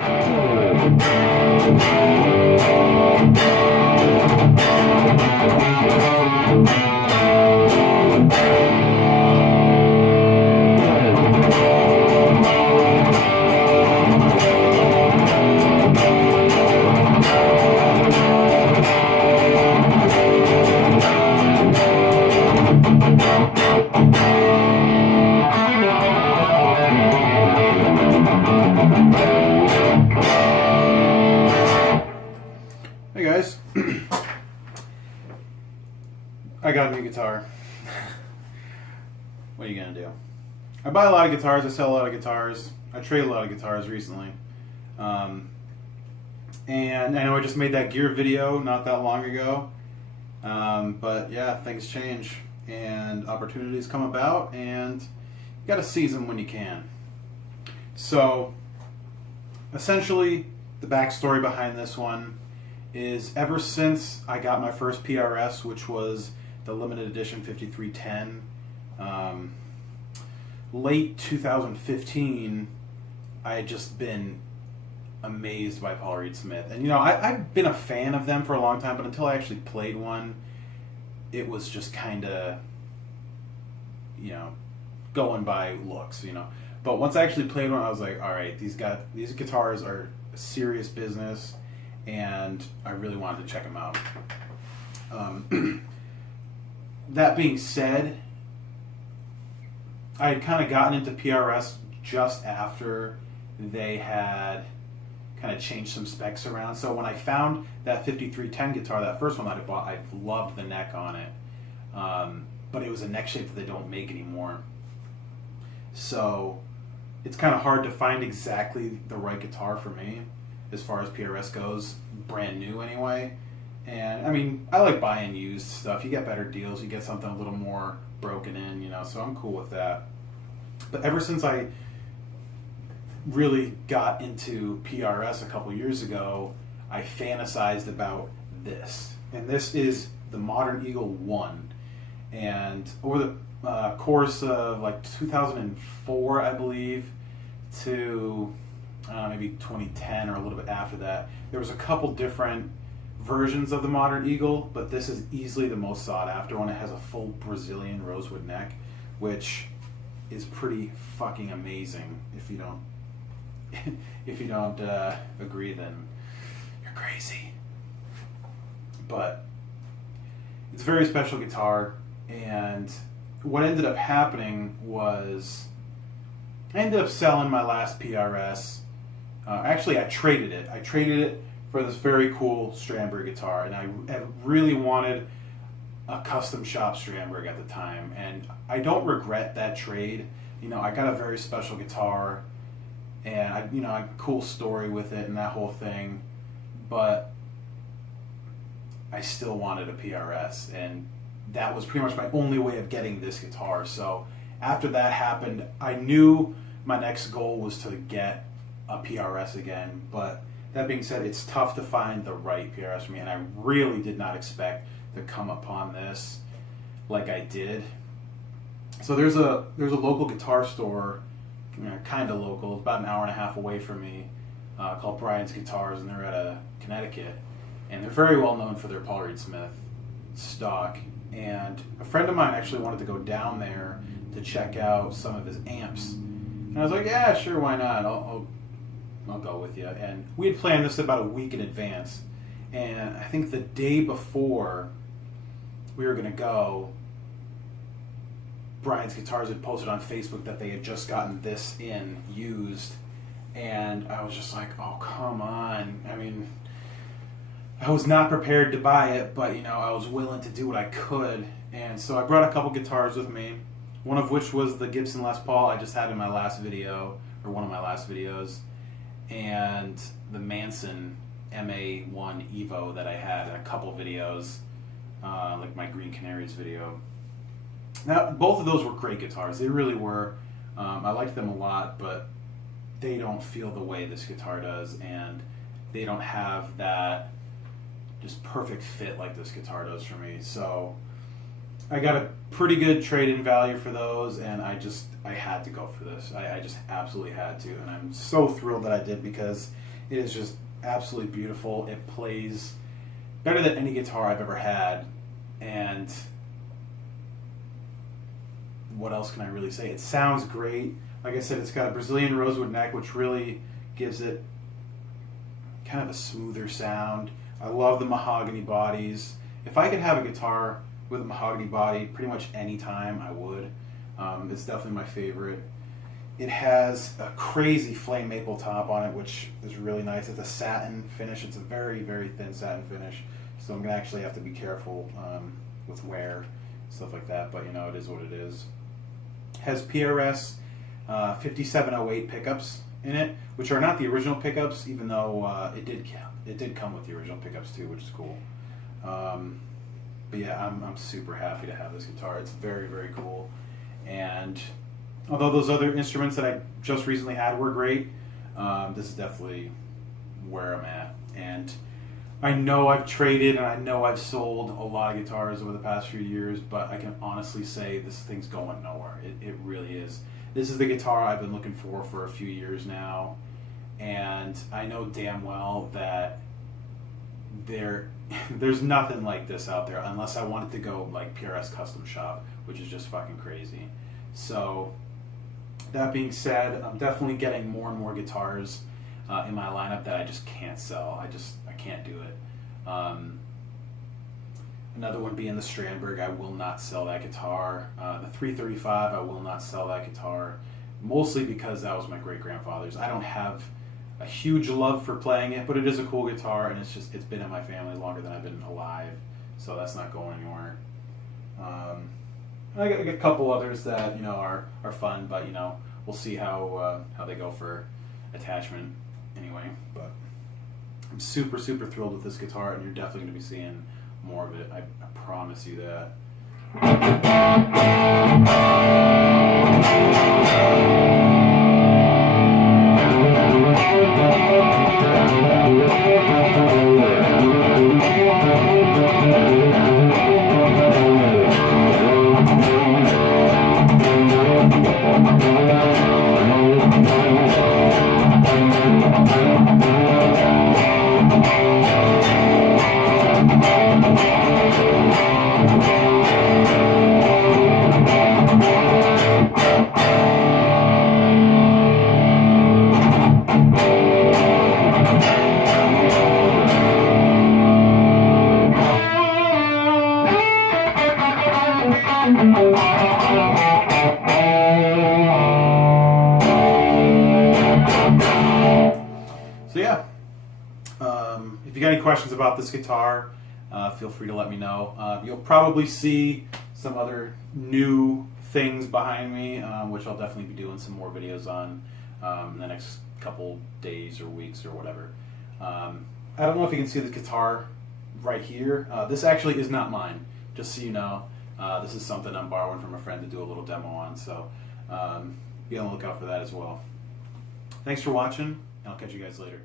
Hey guys, I got a new guitar. What are you gonna do? I buy a lot of guitars, I sell a lot of guitars, I trade a lot of guitars recently. And I know I just made that gear video not that long ago, but yeah, things change and opportunities come about and you gotta seize them when you can. So essentially the backstory behind this one is ever since I got my first PRS, which was the limited edition 5310, late 2015, I had just been amazed by Paul Reed Smith. And you know, I've been a fan of them for a long time, but until I actually played one, it was just kind of, you know, going by looks, you know. But once I actually played one, I was like, all right, these guitars are serious business, and I really wanted to check them out. That being said, I had kind of gotten into PRS just after they had kind of changed some specs around. So when I found that 5310 guitar, that first one that I bought, I loved the neck on it. But it was a neck shape that they don't make anymore. So it's kind of hard to find exactly the right guitar for me as far as PRS goes, brand new anyway. And I mean, I like buying used stuff. You get better deals, you get something a little more broken in, you know, so I'm cool with that. But ever since I really got into PRS a couple years ago, I fantasized about this. And this is the Modern Eagle 1. And over the course of like 2004, I believe, to maybe 2010 or a little bit after that, there was a couple different versions of the Modern Eagle, but this is easily the most sought after one. It has a full Brazilian rosewood neck, which is pretty fucking amazing. If you don't agree, then you're crazy. But it's a very special guitar, and what ended up happening was I ended up selling my last PRS. Actually, I traded it. I traded it for this very cool Strandberg guitar, and I really wanted a custom shop Strandberg at the time, and I don't regret that trade. You know, I got a very special guitar, and a cool story with it and that whole thing, but I still wanted a PRS, and that was pretty much my only way of getting this guitar. So after that happened, I knew my next goal was to get a PRS again, but that being said, it's tough to find the right PRS for me, and I really did not expect to come upon this like I did. So there's a local guitar store, kind of local, about an hour and a half away from me, called Brian's Guitars, and they're out of Connecticut, and they're very well known for their Paul Reed Smith stock. And a friend of mine actually wanted to go down there to check out some of his amps, and I was like, yeah, sure, why not? I'll go with you. And we had planned this about a week in advance, and I think the day before we were going to go, Brian's Guitars had posted on Facebook that they had just gotten this in used, and I was just like, oh, come on. I mean, I was not prepared to buy it, but I was willing to do what I could, and so I brought a couple guitars with me, one of which was the Gibson Les Paul I just had in my last video, or one of my last videos, and the Manson MA1 Evo that I had in a couple videos, like my Green Canaries video. Now, both of those were great guitars. They really were. I liked them a lot, but they don't feel the way this guitar does, and they don't have that just perfect fit like this guitar does for me. So I got a pretty good trade-in value for those, and I had to go for this. I just absolutely had to, and I'm so thrilled that I did, because it is just absolutely beautiful. It plays better than any guitar I've ever had, and what else can I really say? It sounds great. Like I said, it's got a Brazilian rosewood neck, which really gives it kind of a smoother sound. I love the mahogany bodies. If I could have a guitar with a mahogany body pretty much any time, I would. It's definitely my favorite. It has a crazy flame maple top on it, which is really nice. It's a satin finish. It's a very, very thin satin finish, so I'm gonna actually have to be careful with wear, stuff like that, but you know, it is what it is. Has PRS 5708 pickups in it, which are not the original pickups, even though it did come with the original pickups too, which is cool. But yeah, I'm super happy to have this guitar. It's very, very cool. And although those other instruments that I just recently had were great, this is definitely where I'm at. And I know I've traded and I know I've sold a lot of guitars over the past few years, but I can honestly say this thing's going nowhere. It really is. This is the guitar I've been looking for a few years now, and I know damn well that there's nothing like this out there, unless I wanted to go like PRS custom shop, which is just fucking crazy. So that being said, I'm definitely getting more and more guitars in my lineup that I just can't sell. I can't do it. Another one being the Strandberg. I will not sell that guitar. The 335, I will not sell that guitar, mostly because that was my great-grandfather's. I don't have a huge love for playing it, but it is a cool guitar, and it's been in my family longer than I've been alive, so that's not going anywhere. I got a couple others that, you know, are fun, but you know, we'll see how they go for attachment anyway. But I'm super, super thrilled with this guitar, and you're definitely going to be seeing more of it. I promise you that. So yeah, if you got any questions about this guitar, feel free to let me know. You'll probably see some other new things behind me, which I'll definitely be doing some more videos on in the next couple days or weeks or whatever. I don't know if you can see the guitar right here. This actually is not mine, just so you know. This is something I'm borrowing from a friend to do a little demo on, so be on the lookout for that as well. Thanks for watching, and I'll catch you guys later.